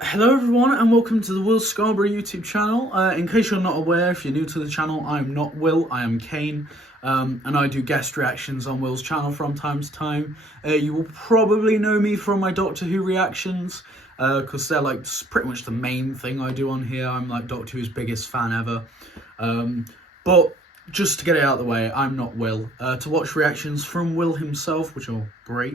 Hello everyone and welcome to the Will Scarborough YouTube channel. In case you're not aware, if you're new to the channel, I'm not Will, I am Kane. And I do guest reactions on Will's channel from time to time. You will probably know me from my Doctor Who reactions, because they're like pretty much the main thing I do on here. I'm like Doctor Who's biggest fan ever. But just to get it out of the way, I'm not Will. To watch reactions from Will himself, which are great,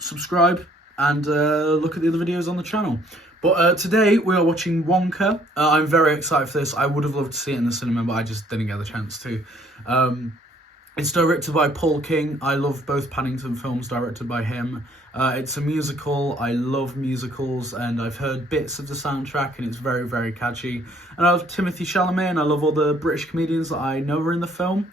subscribe and look at the other videos on the channel. But today we are watching Wonka. I'm very excited for this. I would have loved to see it in the cinema, but I just didn't get the chance to. It's directed by Kane. I love both Paddington films directed by him. It's a musical. I love musicals, and I've heard bits of the soundtrack, and it's very, very catchy. And I love Timothy Chalamet, and I love all the British comedians that I know are in the film.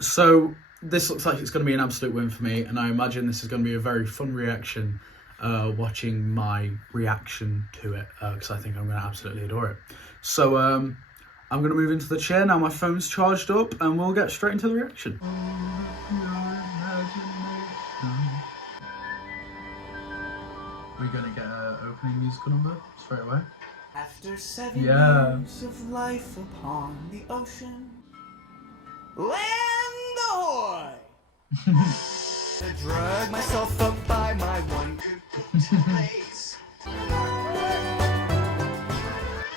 So this looks like it's going to be an absolute win for me, and I imagine this is going to be a very fun reaction, watching my reaction to it, because I think I'm going to absolutely adore it. So I'm going to move into the chair now. My phone's charged up, and we'll get straight into the reaction. We're going to get an opening musical number straight away. After 7 years of life upon the ocean, land ahoy! To drag myself up by my one place.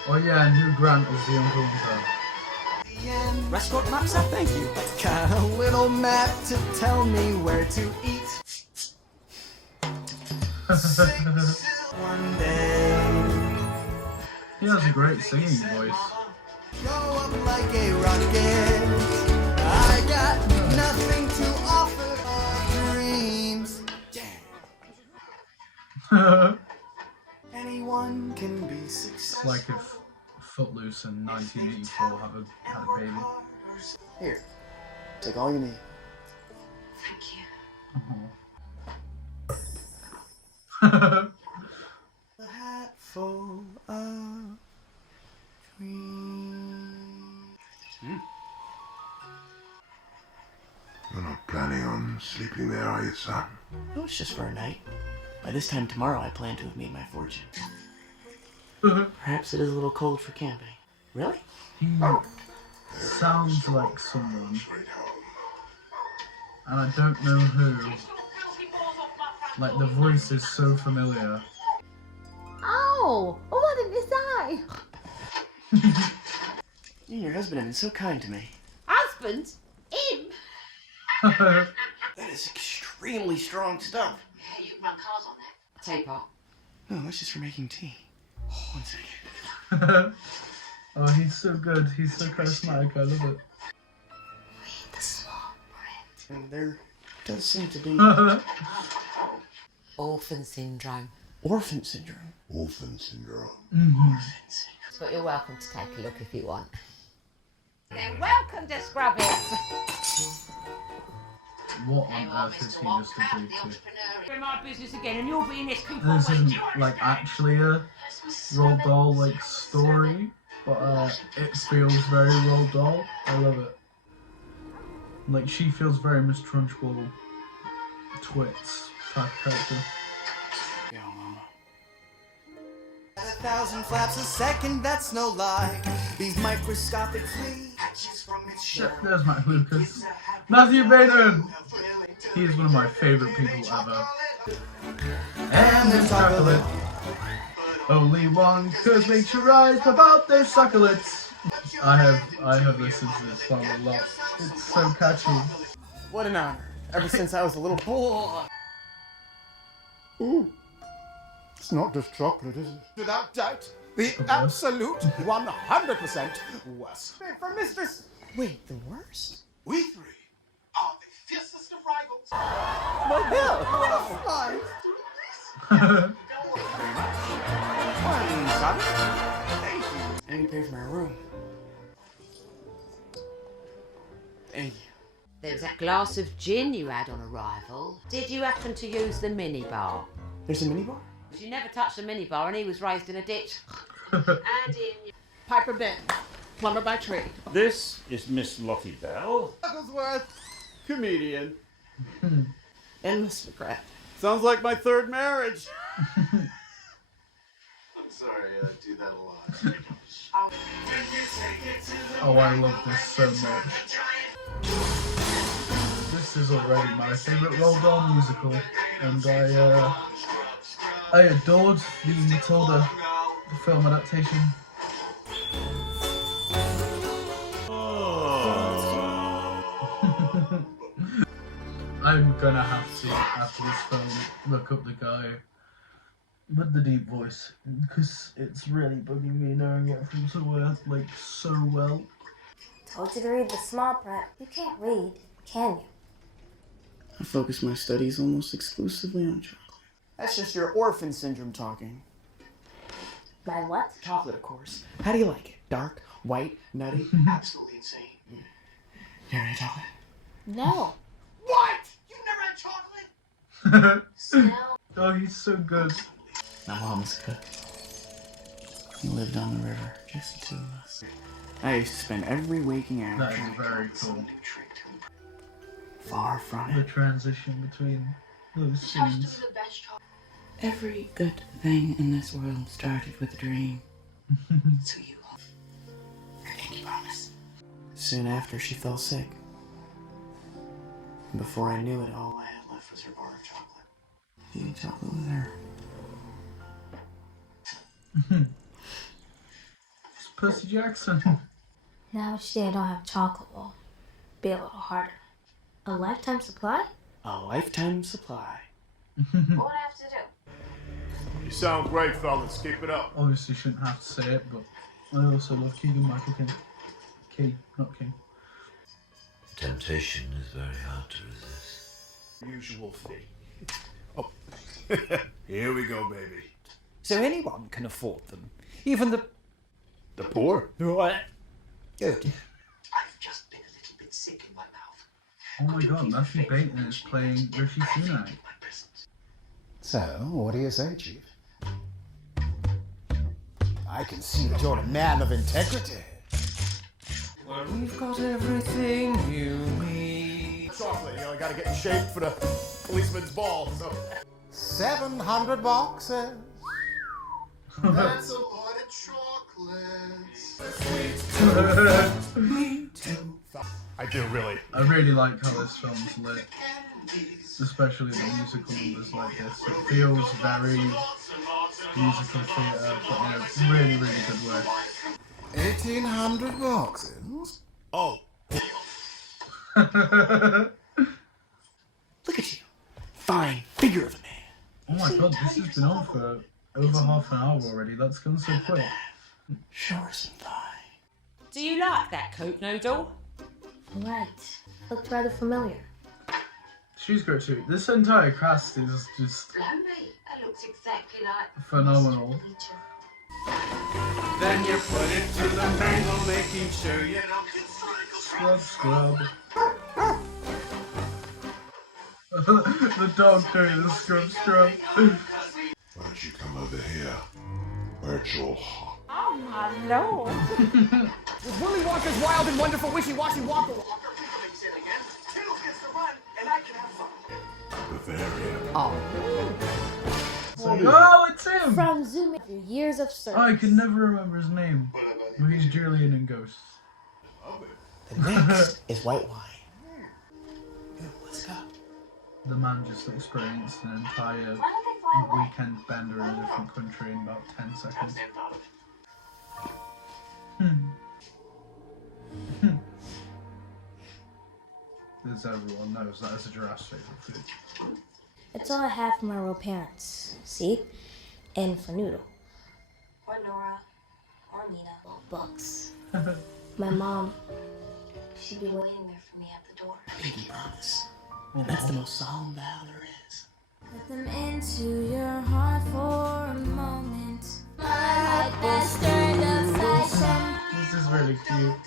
Oh yeah, and Hugh Grant is the Oompa Loompa. Restaurant maps, thank you. Got a little map to tell me where to eat. One day He has a great singing voice. go up like a rocket. I got nothing to offer dreams. Anyone can be successful. It's like if Footloose in 1984 had a baby. Here, take all you need. Thank you. A hat full of dreams. You're not planning on sleeping there, are you, son? Oh, it's just for a night. By this time tomorrow, I plan to have made my fortune. Perhaps it is a little cold for camping. Really? He sounds like someone, and I don't know who. Like, the voice is so familiar. Oh, why didn't you say? You and your husband have been so kind to me. Husband? Him? That is extremely strong stuff. Yeah, you can run cars on that. Teapot. No, that's just for making tea. Oh, 1 second. Oh, he's so good. He's so charismatic. I love it. We're the small bread. And there does seem to be Orphan syndrome. orphan syndrome. Orphan syndrome. But you're welcome to take a look if you want. Then welcome to Scrubbies. What on earth is he just agreed to? You're in my business again, and you'll be in this This isn't like actually a Roald Dahl like story, but it feels very Roald Dahl. I love it. Like, she feels very Miss Trunchbull Twits type character. Yeah, Mama. 1,000 flaps a second, that's no lie. These microscopic fleas from its shell. There's Matt Lucas. Matthew Bateman! He is one of my favourite people ever. And there's chocolate. Only one could make your eyes pop out their succulets. I have listened to this song a lot. It's so catchy. What an honor. Ever since I was a little boy. Ooh. It's not just chocolate, is it? Without doubt, the absolute 100% worst. For Mistress. Wait, the worst? We three are the fiercest of rivals. My bill! Fine, son. Thank you. I need to pay for my room. Thank you. There was that glass of gin you had on arrival. Did you happen to use the minibar? There's a minibar? You never touched the minibar, and he was raised in a ditch. Piper Ben, plumber by trade. This is Miss Lottie Bell. Wigglesworth, comedian. Endless regret. Sounds like my third marriage. I'm sorry, I do that a lot. Oh, I love this so much. This is already my favourite Roald Dahl musical, and I adored the Matilda, the film adaptation. I'm gonna have to, after this film, look up the guy with the deep voice, because it's really bugging me knowing what films are worth, like, so well. Told you to read the small print. You can't read, can you? I focus my studies almost exclusively on chocolate. That's just your orphan syndrome talking. My what? Chocolate, of course. How do you like it? Dark, white, nutty? Absolutely insane. You ever had chocolate? No. What? You've never had chocolate? Oh, he's so good. My mom's cook. We lived on the river, just the two of us. I used to spend every waking hour That is very cool. far from The it. transition between those scenes. Every good thing in this world started with a dream. So you pinky promise. Soon after, she fell sick. And before I knew it, all I had left was her bar of chocolate. You ate chocolate with her. It's Percy Jackson. Now each day I don't have chocolate will be a little harder. A lifetime supply? A lifetime supply. What would I have to do? You sound great, fellas. Keep it up. Obviously shouldn't have to say it, but I also love Keegan-Michael Kane. Kane, not King. Temptation is very hard to resist. Usual fee. Oh. Here we go, baby. So anyone can afford them. Even the poor? what? Good. I've just been a little bit sick in my mouth. Oh my god, Matthew Bateman is playing Rishi Sunak. So, what do you say, Chief? I can see that you're a man of integrity. Well, we've got everything you need. Chocolate, you gotta get in shape for the policeman's ball, so. 700 boxes. That's a lot of chocolates. Me too. I do, really. I really like how this film's lit, especially the musical numbers like this. It feels very musical theatre, but in a really, really good way. 1,800 boxes. Oh. Look at you. Fine figure of a man. Oh my god, this has been on for over half an hour already. That's gone so quick. Show her some thigh. Do you like that Coke noodle? Right. Looked rather familiar. She's great too. This entire cast is just That looks exactly like phenomenal. Then you put it to the mangle, making sure you Scrub, scrub. The dog doing the scrub, scrub. Why don't you come over here? Where it's all hot. Oh my lord. With Willy Wonka's wild and wonderful wishy-washy Wonka. Toodles gets to run, and I can have fun. Bavaria. Oh, it's him! From Zoom through years of service. I can never remember his name. But he's Julian in Ghosts. The next is white wine. Let's go. The man just experienced an entire weekend bender in a different country in about 10 seconds. As everyone knows, that is a giraffe's favourite food. It's all I have from my real parents. See? And for Noodle. Or Nora. Or Nina. Books. My mom, she'd be waiting there for me at the door. pinky promise. And that's the most solemn vow there is. Let them into your heart for a moment. My heart that's turned upside down. This is really cute.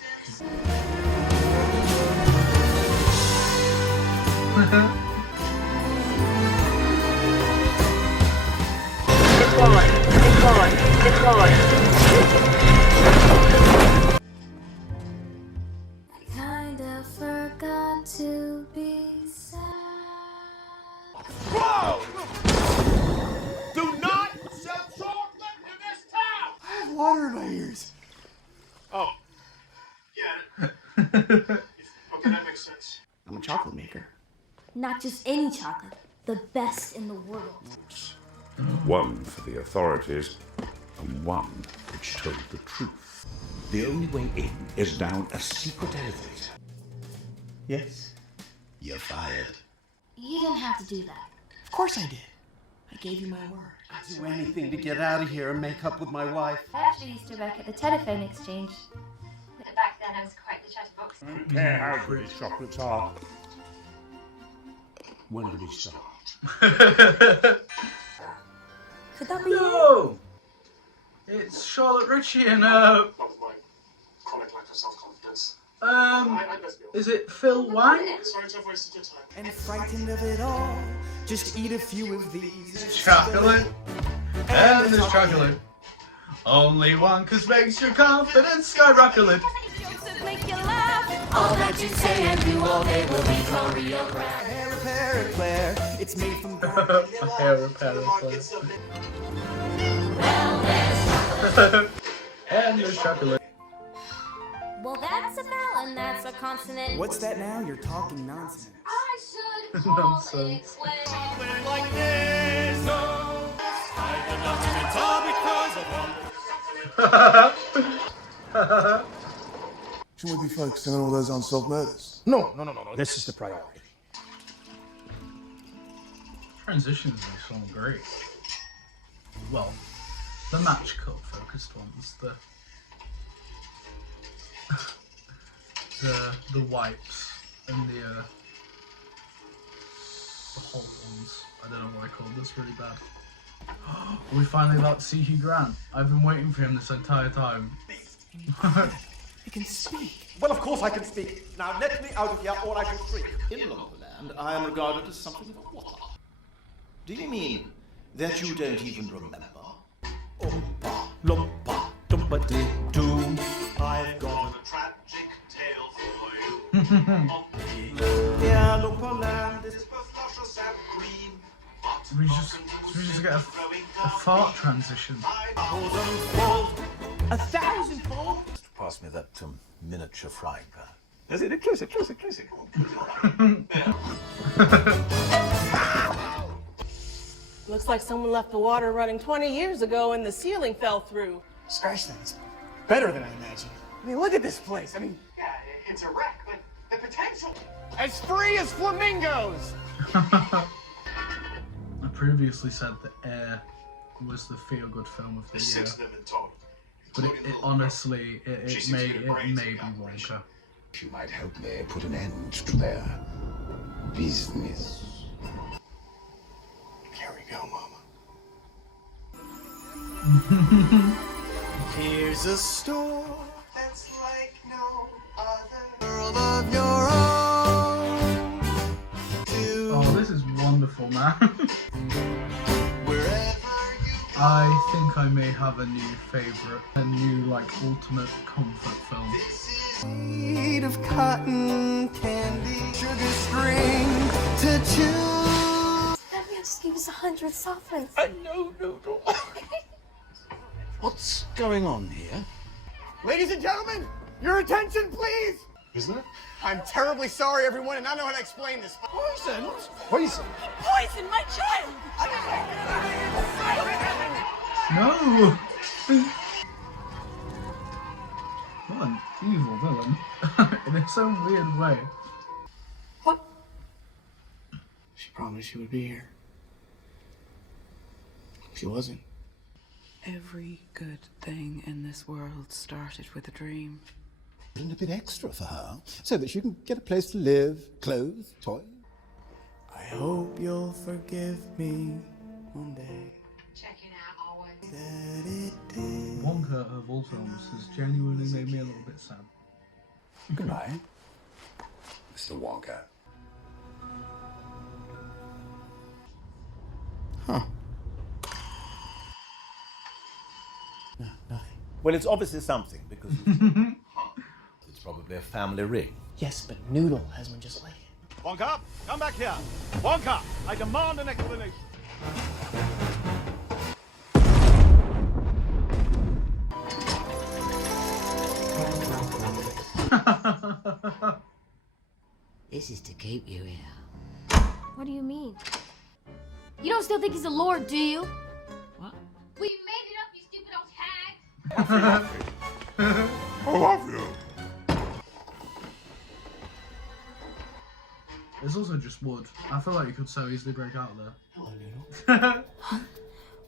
Kinda forgot to be sad. Whoa! Do not ears. Oh. Yeah. Okay, that makes sense. I'm a chocolate maker. Not just any chocolate, the best in the world. One for the authorities, and one which told the truth. The only way in is down a secret elevator. Yes. You're fired. You didn't have to do that. Of course I did. I gave you my word. I'd do anything to get out of here and make up with my wife. I actually used to work at the telephone exchange. Back then I was quite the chatterbox. I don't care how good his chocolates are. When did he start? Could that be it? No! It's Charlotte Ritchie and Not with my chronic lack of self-confidence. is it Phil Wang? Sorry to have wasted your time. And frightened of it all, just eat a few of these. Chocolate, and there's chocolate. Only one 'cause makes your confidence skyrocket. All that you say and do all day will be choreographed. Hair repair eclair. It's made from Hair repair. And there's chocolate. Well, that's a vowel and that's a consonant. What's that now? You're talking nonsense. I should Nonsense. explain. Like this, no. It's all because of Shouldn't we be focusing on all those unsolved murders? No. This is the priority. Transitions in this song are great. Well, the match cut focused ones, the wipes and the whole ones. I don't know what I called this, really bad. We finally about to see Hugh Grant. I've been waiting for him this entire time. You can speak. Well, of course I can speak. Now let me out of here or I can shriek. In Lumberland, I am regarded as something of a what? Do you mean that you don't even remember? Oompa Loompa Loompa-dee-doo. I've got a tragic tale for you. Yeah, Lumberland is both luscious and green. We just get a fart transition. 1,000-fold. Pass me that miniature frying pan. Is it? Close it. Looks like someone left the water running 20 years ago and the ceiling fell through. Scratch that. It's better than I imagined. I mean, look at this place. I mean, Yeah, it's a wreck, but the potential. as free as flamingos. I previously said that Air was the feel-good film of the There's year, 6 of them in total. but it honestly, it may be Wonka. You might help me put an end to their business. Here we go, Mama. Here's a store That's like no other. world of your own. Oh, this is wonderful, man. Wherever you I think I may have a new favourite, a new ultimate comfort film. made of cotton candy, sugar string to chew. That man just gave us 100 sovereigns. No. What's going on here? Ladies and gentlemen, your attention, please. Isn't it? I'm terribly sorry, everyone, and I don't know how to explain this. Poison? Poison. Poison my child! No! What an evil villain. In its own weird way. She promised she would be here. She wasn't. Every good thing in this world started with a dream. A bit extra for her, so that she can get a place to live, clothes, toys. I hope you'll forgive me one day. Checking out always. That it did. Wonka of all films has genuinely made me a little bit sad. Goodbye, Mr. Wonka. Huh. No, nothing. Well, it's obviously something because it's probably a family ring. Yes, but Noodle has one just like it. Wonka, come back here. Wonka, I demand an explanation. This is to keep you here. What do you mean? You don't still think he's a lord, do you? What? We made it up, you stupid old hag! I love you. It's also just wood. I feel like you could so easily break out of there. Hello, Noodle.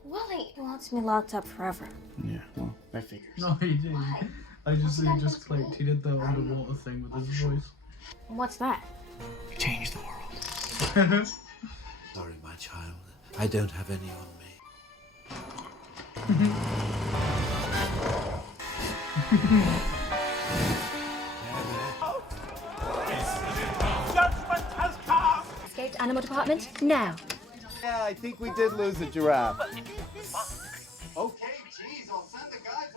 Willie wants me locked up forever. Yeah, well, I figured. No, he did. I just clicked. He did the underwater thing with his voice. What's that? You changed the world. Sorry, my child. I don't have any on me. Escaped animal department now. Yeah, I think we did lose a giraffe. Okay, geez, I'll send the guys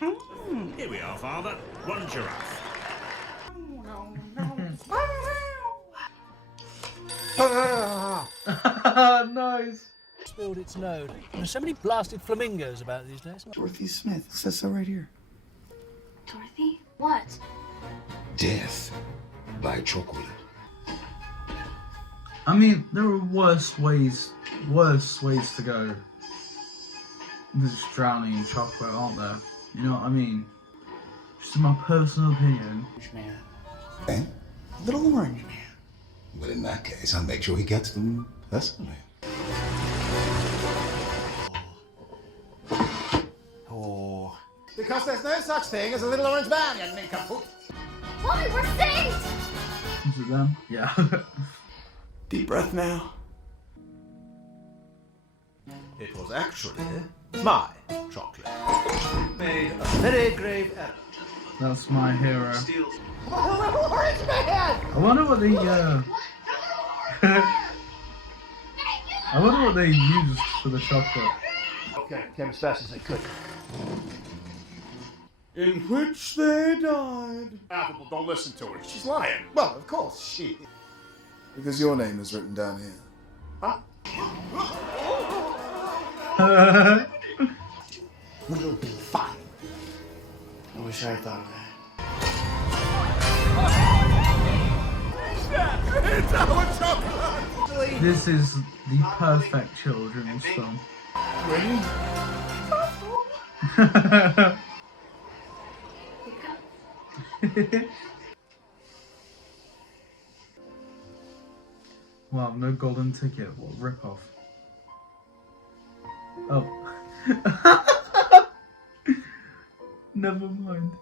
around. Here we are, Father. One giraffe. Nice. Spilled its node. There's so many blasted flamingos about these days. Dorothy Smith. It says so right here. Dorothy? What? Death by chocolate. I mean, there are worse ways to go than just drowning in chocolate, aren't there? You know what I mean? Just in my personal opinion. Orange man. Eh? Little orange man. Well, in that case, I'll make sure he gets them personally. Oh. Because there's no such thing as a little orange man, you nincompoop. Willie, we're saved! Is it them? Yeah. Deep breath now. It was actually my chocolate. Made a very grave error. That's my hero. Orange man! I wonder what they I wonder what they used for the chocolate. Okay, came as fast as I could. In which they died. Affable, don't listen to her. She's lying. Well, of course, she. Because your name is written down here. Huh? We'll be fine. I wish I thought of that. It's our chocolate! This is the perfect children's film. Ready? Wow, no golden ticket. What rip-off. Oh. Never mind.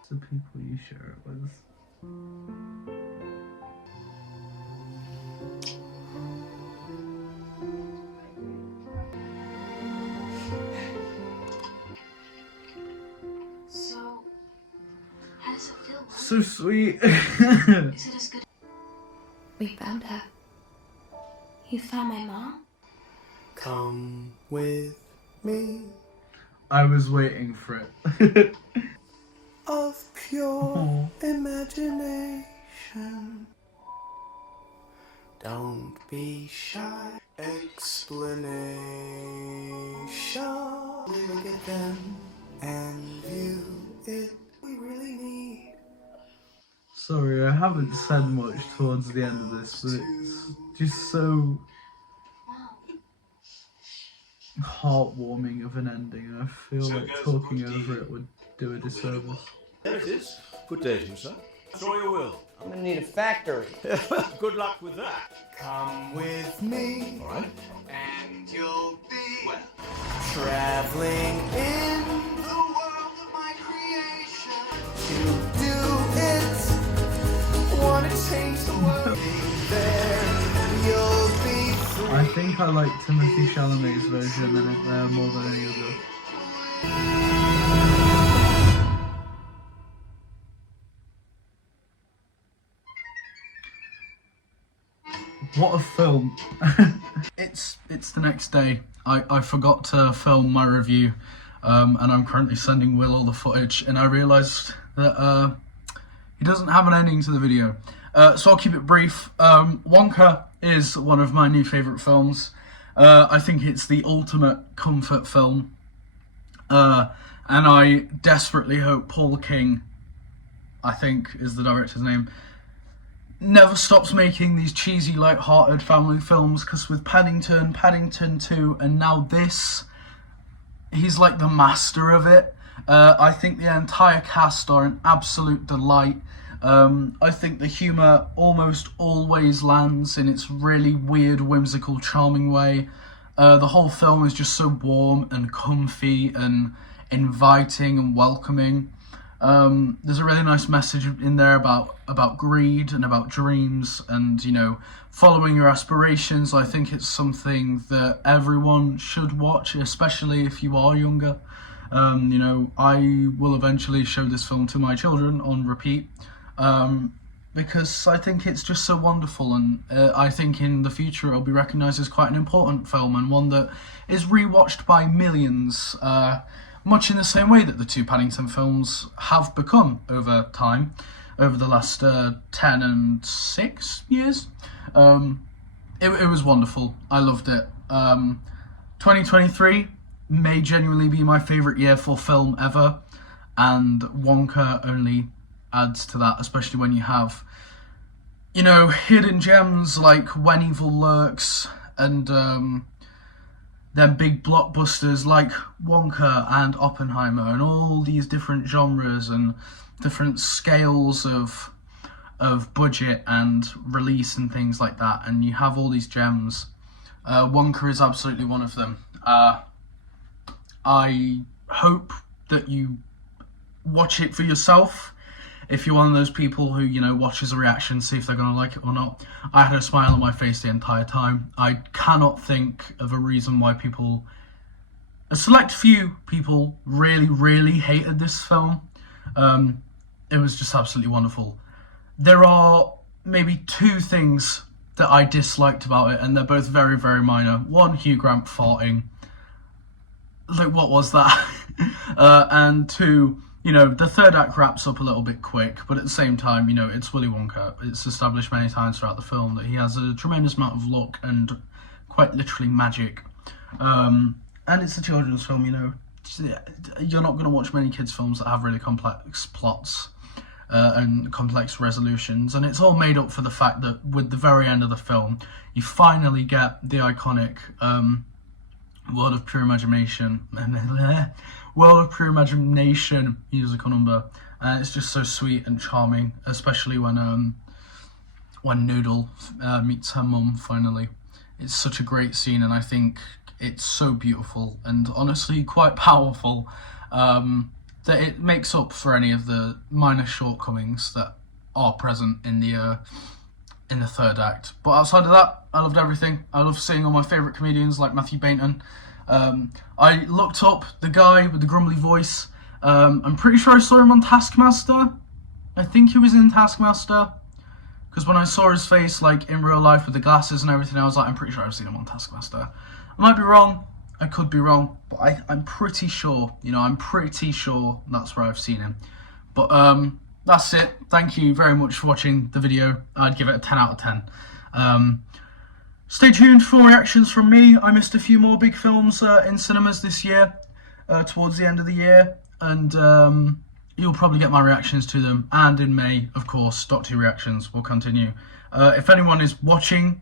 It's the people you share it with. So, how does it feel? So sweet. Is it as good? We found her. You found my mom? Come with me. I was waiting for it. Of pure Aww. imagination. Don't be shy. Explanation. Look at them and view it. We really need. Sorry, I haven't said much towards the end of this, but it's just so heartwarming of an ending. I feel like talking over it would do a disservice. There it is. Good day to you, sir. Sure you will. I'm gonna need a factory. Good luck with that. Come with me. All right. And you'll be traveling in the world of my creation. To do it. Wanna change the world. There you'll be free. I think I like Timothy Chalamet's version in it there more than any other. What a film. It's the next day. I forgot to film my review, and I'm currently sending Will all the footage, and I realised that he doesn't have an ending to the video. So I'll keep it brief. Wonka is one of my new favourite films. I think it's the ultimate comfort film. And I desperately hope Paul King, I think is the director's name, never stops making these cheesy, light-hearted family films, because with Paddington, Paddington 2, and now this, he's like the master of it. I think the entire cast are an absolute delight. I think the humour almost always lands in its really weird, whimsical, charming way. The whole film is just so warm and comfy and inviting and welcoming. There's a really nice message in there about greed and about dreams and, you know, following your aspirations. I think it's something that everyone should watch, especially if you are younger. You know, I will eventually show this film to my children on repeat, because I think it's just so wonderful, and I think in the future it'll be recognised as quite an important film and one that is rewatched by millions, much in the same way that the two Paddington films have become over time, over the last 10 and 6 years. It was wonderful. I loved it. 2023 may genuinely be my favourite year for film ever, and Wonka only adds to that, especially when you have, you know, hidden gems like When Evil Lurks and then big blockbusters like Wonka and Oppenheimer, and all these different genres and different scales of budget and release and things like that, and you have all these gems. Wonka is absolutely one of them. I hope that you watch it for yourself. If you're one of those people who, you know, watches a reaction, see if they're going to like it or not. I had a smile on my face the entire time. I cannot think of a reason why a select few people really hated this film. It was just absolutely wonderful. There are maybe 2 things that I disliked about it, and they're both very minor. One, Hugh Grant farting. Like, what was that? And 2, you know, the third act wraps up a little bit quick, but at the same time, you know, it's Willy Wonka. It's established many times throughout the film that he has a tremendous amount of luck and quite literally magic. And it's a children's film, you know. You're not going to watch many kids' films that have really complex plots and complex resolutions, and it's all made up for the fact that with the very end of the film, you finally get the iconic World of Pure Imagination musical number, and it's just so sweet and charming, especially when Noodle meets her mum finally. It's such a great scene, and I think it's so beautiful and honestly quite powerful, that it makes up for any of the minor shortcomings that are present in the third act. But outside of that, I loved everything. I love seeing all my favourite comedians like Matthew Bainton. I looked up the guy with the grumbly voice. I'm pretty sure I saw him on Taskmaster. I think he was in Taskmaster, because when I saw his face like in real life with the glasses and everything, I was like, I'm pretty sure I've seen him on Taskmaster. I might be wrong, I could be wrong, but I'm pretty sure, you know, I'm pretty sure that's where I've seen him. But that's it. Thank you very much for watching the video. I'd give it a 10 out of 10. Stay tuned for reactions from me. I missed a few more big films in cinemas this year, towards the end of the year, and you'll probably get my reactions to them. And in May, of course, Doctor Who reactions will continue. If anyone is watching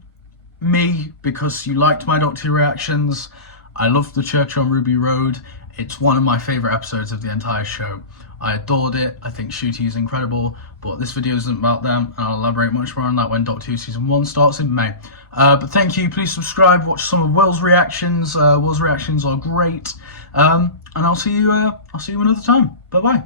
me because you liked my Doctor Who reactions, I love The Church on Ruby Road. It's one of my favourite episodes of the entire show. I adored it. I think Shooty is incredible, but this video isn't about them, and I'll elaborate much more on that when Doctor Who Season 1 starts in May. But thank you. Please subscribe, watch some of Will's reactions. Will's reactions are great. And I'll see you another time. Bye-bye.